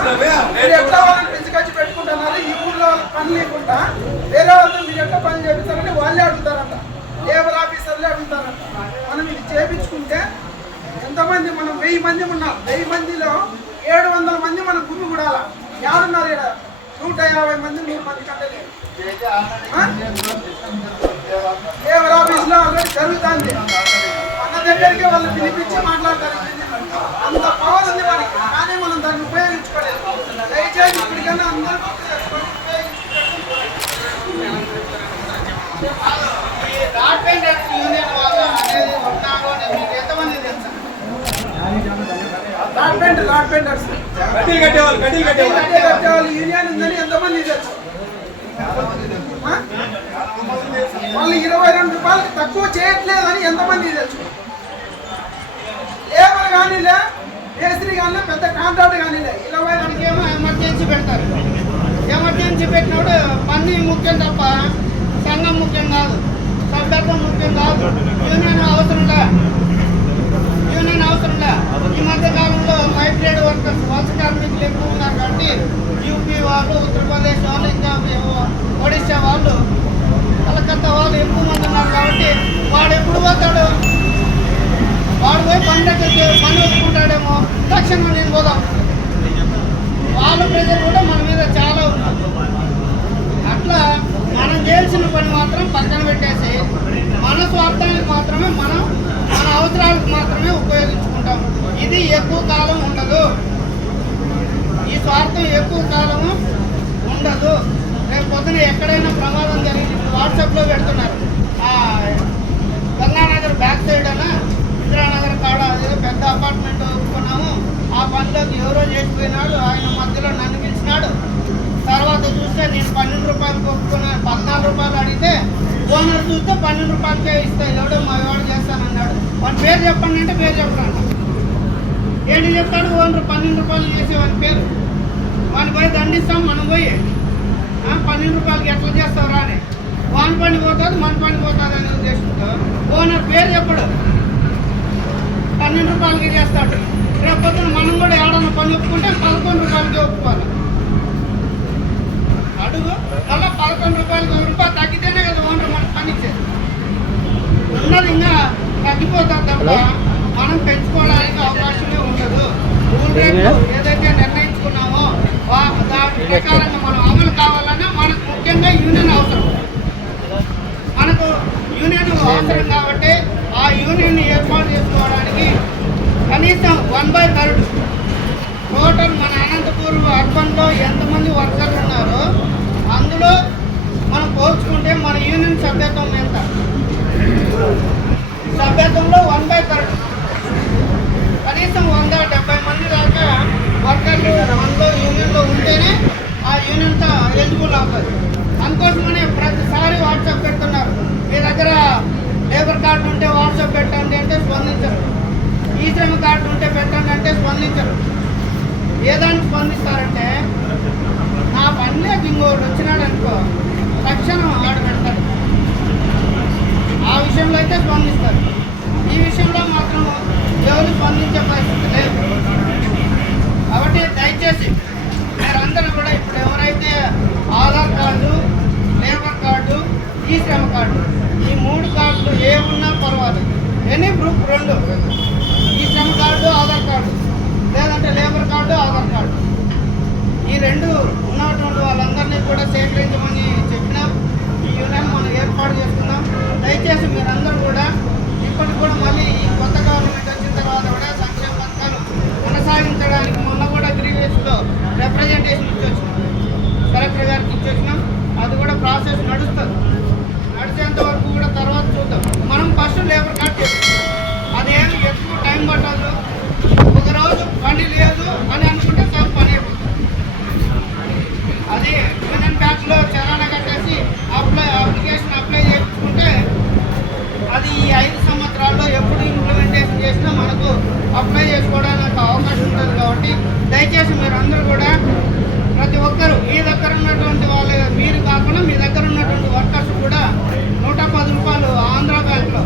మీరు ఎట్లా వాళ్ళని పిలిచికొచ్చి పెట్టుకుంటున్నారు ఈ ఊర్లో పని లేకుండా వేరే వాళ్ళు మీరు ఎట్లా పని చేపిస్తారంటే వాళ్ళే అడుగుతారంట. లేబర్ ఆఫీసర్లే అడుగుతారంట. మనం ఇది చేపించుకుంటే ఎంతమంది మనం వెయ్యి మంది ఉన్నాం వెయ్యి మందిలో ఏడు వందల మంది మనం గుమ్మి కూడా ఎవరున్నారు ఇక్కడ నూట యాభై మంది నూరు మంది కంటే లేరు. ఆ? లేబర్ ఆఫీస్లో ఆల్రెడీ జరుగుతుంది. అన్న దగ్గరికి వాళ్ళు పిలిపించి మాట్లాడతారు. అంత పవర్ ఉంది మనకి. కానీ మనం దాన్ని దయచేసి కట్టేవాళ్ళు కట్టేవాళ్ళు యూనియన్ ఉందని ఎంతమంది తెలుసు ఇరవై రెండు రూపాయలకి తక్కువ చేయట్లేదని ఎంతమంది తెలుసు లేబర్ కానీ మేస్త్రి కానీ పెద్ద కాంట్రాక్ట్ కానీ ఇరవై రెండు మనకేమో ఎమర్జెన్సీ పెడతారు. ఎమర్జెన్సీ పెట్టినప్పుడు పని ముఖ్యం తప్ప సంఘం ముఖ్యం కాదు సభ్యత్వం ముఖ్యం కాదు యూనియన్ అవసరం లే యూనియన్ అవసరం లే ఈ మధ్య కాలంలో హైబ్రిడ్ వర్కర్స్ వలస కార్మికులు ఎక్కువ ఉన్నారు కాబట్టి యూపీ వాళ్ళు ఉత్తరప్రదేశ్ వాళ్ళు ఇంకా ఒడిశా వాళ్ళు కలకత్తా వాళ్ళు ఎక్కువ మంది ఉన్నారు కాబట్టి వాడు ఎప్పుడు పోతాడు వాడు పోయి పని దగ్గరికి పని ఒప్పుకుంటాడేమో తక్షణం నేను పోదాం వాళ్ళ ప్రజలు కూడా మన మీద చాలా ఉన్నారు అట్లా మనం చేయాల్సిన పని మాత్రం పక్కన పెట్టేసి మన స్వార్థానికి మాత్రమే మనం మన అవసరాలకు మాత్రమే ఉపయోగించుకుంటాం ఇది ఎక్కువ కాలం ఉండదు. ఈ స్వార్థం ఎక్కువ కాలము ఉండదు. రేపు పొద్దున ఎక్కడైనా ప్రమాదం జరిగింది వాట్సాప్లో పెడుతున్నారు. గంగానగర్ బ్యాక్ సైడ్ అన ఇంద్రానగర్ కాడ ఏదో పెద్ద అపార్ట్మెంట్ కొన్నాము. ఆ పనిలోకి ఎవరో చేసిపోయినాడు ఆయన మధ్యలో నన్ను పిలిచినాడు. తర్వాత చూస్తే నేను పన్నెండు రూపాయలు కొనుక్కున్నాను పద్నాలుగు రూపాయలు అడిగితే ఓనర్ చూస్తే పన్నెండు రూపాయలకే ఇస్తాయి ఎవడో మా వాడు చేస్తానన్నాడు. వాడి పేరు చెప్పండి అంటే పేరు చెప్పండి. ఏంటి చెప్తాడు ఓనర్ పన్నెండు రూపాయలు చేసేవాని పేరు. వాని పోయి దండిస్తాం మనం పోయి. పన్నెండు రూపాయలకి ఎట్లా చేస్తావురా అని వాని పని పోతుంది మన పని పోతుంది అనే ఉద్దేశంతో ఓనర్ పేరు చెప్పడు. పన్నెండు రూపాయలకి చేస్తాడు. రేపు మనం కూడా ఏడన్నా పని ఒప్పుకుంటే పదకొండు రూపాయలకి ఒప్పుకోవాలి. అడుగు. మళ్ళీ పదకొండు రూపాయలకి ఒక రూపాయలు తగ్గితేనే కదా ఓనర్ మనకు పని ఇచ్చేది. ఉన్నది ఇంకా తగ్గిపోతుంది తప్ప ప్రకారంగా మనం అమలు కావాలన్నా మనకు ముఖ్యంగా యూనియన్ అవసరం. మనకు యూనియన్ అవసరం కాబట్టి ఆ యూనియన్ ఏర్పాటు చేసుకోవడానికి కనీసం వన్ బై థర్డ్. టోటల్ మన అనంతపూర్ అర్బన్లో ఎంతమంది వర్కర్లు ఉన్నారో అందులో మనం పోల్చుకుంటే మన యూనియన్ సభ్యత్వం ఎంత? సభ్యత్వంలో వన్ బై థర్డ్. కనీసం వంద డెబ్బై మంది దాకా వర్కర్లు మనలో యూనియన్లో ఉంటే ఆ యూనియన్తో ఎలిజిబుల్ అవుతుంది అందుకోసమనే ప్రతిసారి వాట్సాప్ పెడుతున్నారు మీ దగ్గర లేబర్ కార్డు ఉంటే వాట్సాప్ పెట్టండి అంటే స్పందించరు ఈ శ్రమ కార్డు ఉంటే పెట్టండి అంటే స్పందించరు ఏదానికి స్పందిస్తారంటే నా పనిలోకి ఇంకోటి వచ్చినాడు అనుకో తక్షణం ఆడు పెడతారు ఆ విషయంలో అయితే స్పందిస్తారు ఈ విషయంలో మాత్రం ఎవరు స్పందించే పరిస్థితి లేదు. కాబట్టి దయచేసి మీరందరూ కూడా ఇప్పుడు ఎవరైతే ఆధార్ కార్డు లేబర్ కార్డు ఈ శ్రమ కార్డు ఈ మూడు కార్డులు ఏ ఉన్నా పర్వాలేదు. ఎనీ గ్రూప్ రెండు. Card Aadhaar card. లేదంటే లేబర్ కార్డు ఆధార్ కార్డు. ఈ రెండు ఉన్నటువంటి వాళ్ళందరినీ కూడా సేకరించమని చెప్పినాం ఈ యూనియన్ మనం ఏర్పాటు చేసుకున్నాం దయచేసి మీరందరూ కూడా ఇప్పటికి కూడా మళ్ళీ ఈ కొత్త గవర్నమెంట్ వచ్చిన తర్వాత కూడా సంక్షేమ పథకాలు కొనసాగించడానికి మొన్న కూడా గ్రీవెన్స్లో రిప్రజెంటేషన్ ఇచ్చొచ్చినాం కలెక్టర్ గారికి ఇచ్చొచ్చినాం అది కూడా ప్రాసెస్ నడుస్తుంది. నడిచేంత వరకు కూడా తర్వాత చూద్దాం. మనం ఫస్ట్ లేబర్ కార్డ్ చేస్తాం అదేమి ఎక్కువ టైం పట్టదు. దయచేసి మీరు అందరూ కూడా ప్రతి ఒక్కరు మీ దగ్గర ఉన్నటువంటి వాళ్ళు మీరు కాకుండా మీ దగ్గర ఉన్నటువంటి వర్కర్స్ కూడా నూట పది రూపాయలు ఆంధ్ర బ్యాంక్లో